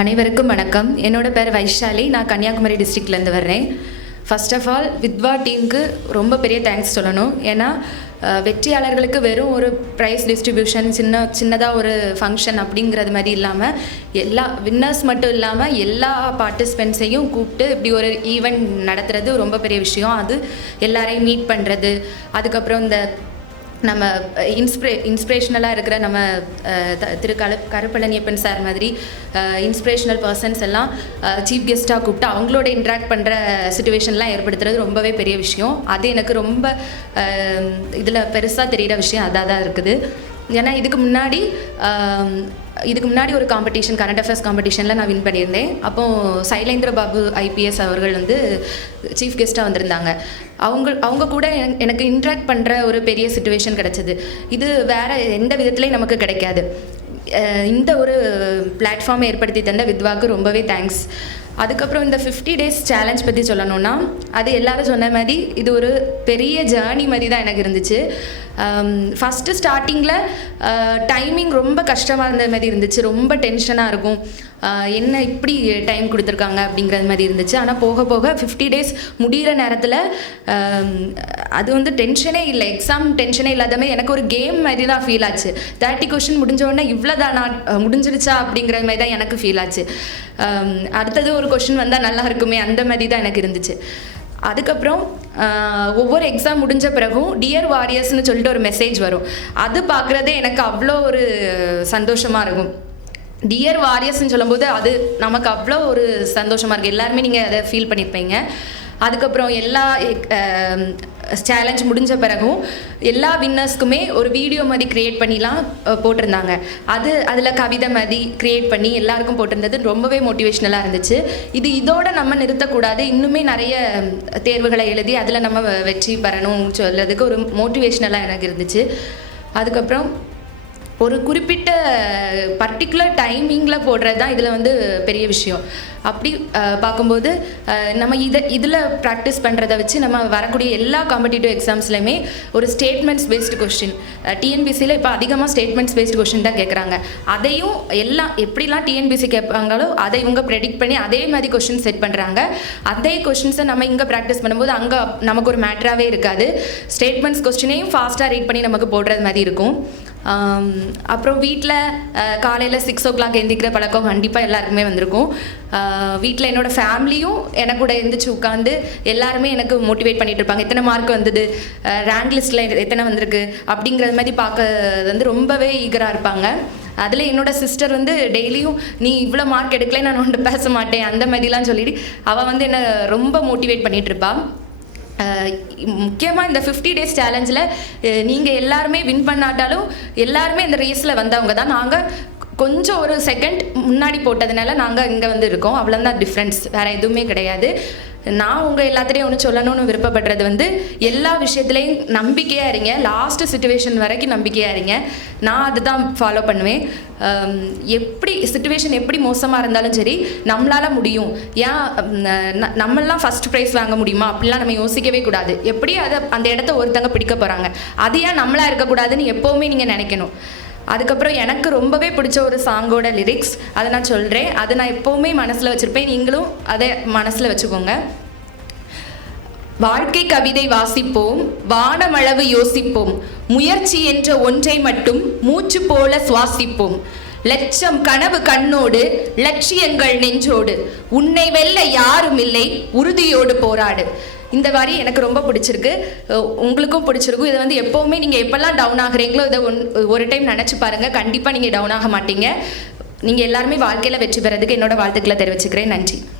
அனைவருக்கும் வணக்கம். என்னோட பேர் வைஷாலி. நான் கன்னியாகுமரி டிஸ்ட்ரிக்ட்லேருந்து வர்றேன். ஃபர்ஸ்ட் ஆஃப் ஆல் வித்வா டீமுக்கு ரொம்ப பெரிய தேங்க்ஸ் சொல்லணும். ஏன்னா வெற்றியாளர்களுக்கு வெறும் ஒரு ப்ரைஸ் டிஸ்ட்ரிபியூஷன் சின்னதாக ஒரு ஃபங்க்ஷன் அப்படிங்கிறது மாதிரி இல்லாமல் எல்லா வின்னர்ஸ் மட்டும் இல்லாமல் எல்லா பார்ட்டிசிபெண்ட்ஸையும் கூப்பிட்டு இப்படி ஒரு ஈவெண்ட் நடத்துறது ரொம்ப பெரிய விஷயம். அது எல்லாரையும் மீட் பண்ணுறது, அதுக்கப்புறம் இந்த நம்ம இன்ஸ்பிரேஷ்னலாக இருக்கிற நம்ம கருப்பழனியப்பன் சார் மாதிரி இன்ஸ்பிரேஷ்னல் பர்சன்ஸ் எல்லாம் சீஃப் கெஸ்ட்டாக கூப்பிட்டு அவங்களோட இன்ட்ராக்ட் பண்ணுற சிச்சுவேஷன்லாம் ஏற்படுத்துறது ரொம்பவே பெரிய விஷயம். அது எனக்கு ரொம்ப இதில் பெருசாக தெரிகிற விஷயம் அதாக தான் இருக்குது. ஏன்னா இதுக்கு முன்னாடி ஒரு காம்படிஷன், கரண்ட் அஃபேர்ஸ் காம்படிஷனில் நான் வின் பண்ணியிருந்தேன். அப்போது சைலேந்திர பாபு ஐபிஎஸ் அவர்கள் வந்து சீஃப் கெஸ்ட்டாக வந்திருந்தாங்க. அவங்க கூட எனக்கு இன்ட்ராக்ட் பண்ணுற ஒரு பெரிய சிச்சுவேஷன் கிடச்சிது. இது வேறு எந்த விதத்துலேயும் நமக்கு கிடைக்காது. இந்த ஒரு பிளாட்ஃபார்மை ஏற்படுத்தி தந்த வித்வாக்கு ரொம்பவே தேங்க்ஸ். அதுக்கப்புறம் இந்த 50 days சேலஞ்ச் பற்றி சொல்லணுன்னா, அது எல்லோரும் சொன்ன மாதிரி இது ஒரு பெரிய ஜேர்னி மாதிரி தான் எனக்கு இருந்துச்சு. ஃபஸ்ட்டு ஸ்டார்டிங்கில் டைமிங் ரொம்ப கஷ்டமாக இருந்த மாதிரி இருந்துச்சு. ரொம்ப டென்ஷனாக இருக்கும், என்ன இப்படி டைம் கொடுத்துருக்காங்க அப்படிங்கிறது மாதிரி இருந்துச்சு. ஆனால் போக போக 50 days முடிகிற நேரத்தில் அது வந்து டென்ஷனே இல்லை, எக்ஸாம் டென்ஷனே இல்லாத மாதிரி எனக்கு ஒரு கேம் மாதிரி தான் ஃபீல் ஆச்சு. 30 question முடிஞ்சோடனே இவ்வளோதான் நான் முடிஞ்சிருச்சா அப்படிங்கிற மாதிரி தான் எனக்கு ஃபீல் ஆச்சு. அடுத்தது ஒரு கொஷின் வந்தால் நல்லா இருக்குமே அந்த மாதிரி தான் எனக்கு இருந்துச்சு. அதுக்கப்புறம் ஒவ்வொரு எக்ஸாம் முடிஞ்ச பிறகும் டியர் வாரியர்ஸ்னு சொல்லிட்டு ஒரு மெசேஜ் வரும். அது பார்க்குறதே எனக்கு அவ்வளோ ஒரு சந்தோஷமாக இருக்கும். டியர் வாரியர்ஸ்ன்னு சொல்லும்போது அது நமக்கு அவ்வளோ ஒரு சந்தோஷமாக இருக்குது. எல்லாருமே நீங்கள் அதை ஃபீல் பண்ணியிருப்பீங்க. அதுக்கப்புறம் எல்லா சேலஞ்ச் முடிஞ்ச பிறகும் எல்லா வின்னர்ஸ்க்குமே ஒரு வீடியோ மாதிரி க்ரியேட் பண்ணிலாம் போட்டிருந்தாங்க. அதில் கவிதை மாதிரி க்ரியேட் பண்ணி எல்லாருக்கும் போட்டிருந்தது ரொம்பவே மோட்டிவேஷ்னலாக இருந்துச்சு. இதோட நம்ம நிறுத்தக்கூடாது, இன்னுமே நிறைய தேர்வுகளை எழுதி அதில் நம்ம வெற்றி பெறணும் சொல்கிறதுக்கு ஒரு மோட்டிவேஷ்னலாக எனக்கு இருந்துச்சு. அதுக்கப்புறம் ஒரு குறிப்பிட்ட பர்டிகுலர் டைமிங்கில் போடுறது தான் இதில் வந்து பெரிய விஷயம். அப்படி பார்க்கும்போது நம்ம இதில் ப்ராக்டிஸ் பண்ணுறதை வச்சு நம்ம வரக்கூடிய எல்லா காம்படிட்டிவ் எக்ஸாம்ஸ்லையுமே ஒரு ஸ்டேட்மெண்ட்ஸ் பேஸ்டு கொஸ்டின், டிஎன்பிசியில் இப்போ அதிகமாக ஸ்டேட்மெண்ட்ஸ் பேஸ்டு கொஸ்டின் தான் கேட்குறாங்க. அதையும் எப்படிலாம் டிஎன்பிசி கேட்பாங்களோ அதை இவங்க ப்ரெடிக்ட் பண்ணி அதே மாதிரி கொஸ்டின் செட் பண்ணுறாங்க. அதே கொஸ்டின்ஸை நம்ம இங்கே ப்ராக்டிஸ் பண்ணும்போது அங்கே நமக்கு ஒரு மேட்டராகவே இருக்காது. ஸ்டேட்மெண்ட்ஸ் கொஸ்டினையும் ஃபாஸ்ட்டாக ரீட் பண்ணி நமக்கு போடுறது மாதிரி இருக்கும். அப்புறம் வீட்டில் காலையில் 6 o'clock எந்திக்கிற பழக்கம் கண்டிப்பாக எல்லாருக்குமே வந்திருக்கும். வீட்டில் என்னோடய ஃபேமிலியும் எனக்கு கூட எழுந்திரிச்சு உட்காந்து எல்லாருமே எனக்கு மோட்டிவேட் பண்ணிகிட்டு இருப்பாங்க. எத்தனை மார்க் வந்தது, ரேங்க் லிஸ்ட்டில் எத்தனை வந்திருக்கு அப்படிங்கிறது மாதிரி பார்க்க வந்து ரொம்பவே ஈகராக இருப்பாங்க. அதில் என்னோடய சிஸ்டர் வந்து டெய்லியும் நீ இவ்வளோ மார்க் எடுக்கலை நான் ஒன்று பேச மாட்டேன் அந்த மாதிரிலாம் சொல்லிட்டு அவள் வந்து என்னை ரொம்ப மோட்டிவேட் பண்ணிகிட்டு இருப்பாள். முக்கியமாக இந்த 50 days சேலஞ்சில் நீங்கள் எல்லாருமே வின் பண்ணாட்டாலும் எல்லாருமே இந்த ரேஸில் வந்தவங்க தான். நாங்கள் கொஞ்சம் ஒரு செகண்ட் முன்னாடி போட்டதுனால நாங்கள் இங்கே வந்து இருக்கோம், அவ்வளோதான் டிஃப்ரென்ஸ், வேறு எதுவுமே கிடையாது. நான் உங்கள் எல்லாத்துலேயும் ஒன்று சொல்லணும்னு விருப்பப்படுறது வந்து எல்லா விஷயத்துலேயும் நம்பிக்கையாக இருங்க, லாஸ்ட்டு சிச்சுவேஷன் வரைக்கும் நம்பிக்கையாக இருங்க. நான் அதுதான் ஃபாலோ பண்ணுவேன். சிச்சுவேஷன் எப்படி மோசமாக இருந்தாலும் சரி நம்மளால் முடியும். நம்மளாம் ஃபஸ்ட் ப்ரைஸ் வாங்க முடியுமா அப்படிலாம் நம்ம யோசிக்கவே கூடாது. எப்படி அந்த இடத்த ஒருத்தங்க பிடிக்க போகிறாங்க, அது ஏன் நம்மளாக இருக்கக்கூடாதுன்னு எப்போவுமே நீங்கள் நினைக்கணும். அதுக்கப்புறம் எனக்கு ரொம்பவே பிடிச்ச ஒரு சாங்கோட லிரிக்ஸ் அதை நான் சொல்கிறேன். அதை நான் எப்போவுமே மனசில் வச்சுருப்பேன், நீங்களும் அதை மனசில் வச்சுக்கோங்க. வாழ்க்கை கவிதை வாசிப்போம், வானமளவு யோசிப்போம், முயற்சி என்ற ஒன்றை மட்டும் மூச்சு போல சுவாசிப்போம், லட்சம் கனவு கண்ணோடு, லட்சியங்கள் நெஞ்சோடு, உன்னை வெல்ல யாரும் இல்லை, உறுதியோடு போராடு. இந்த வரி எனக்கு ரொம்ப பிடிச்சிருக்கு, உங்களுக்கும் பிடிச்சிருக்கும். இதை வந்து எப்போவுமே நீங்கள் எப்போல்லாம் டவுன் ஆகுறீங்களோ இதை ஒரு டைம் நினச்சி பாருங்கள், கண்டிப்பாக நீங்கள் டவுன் ஆக மாட்டீங்க. நீங்கள் எல்லாருமே வாழ்க்கையில் வெற்றி பெறதுக்கு என்னோட வாழ்த்துக்களை தெரிவிச்சுக்கிறேன். நன்றி.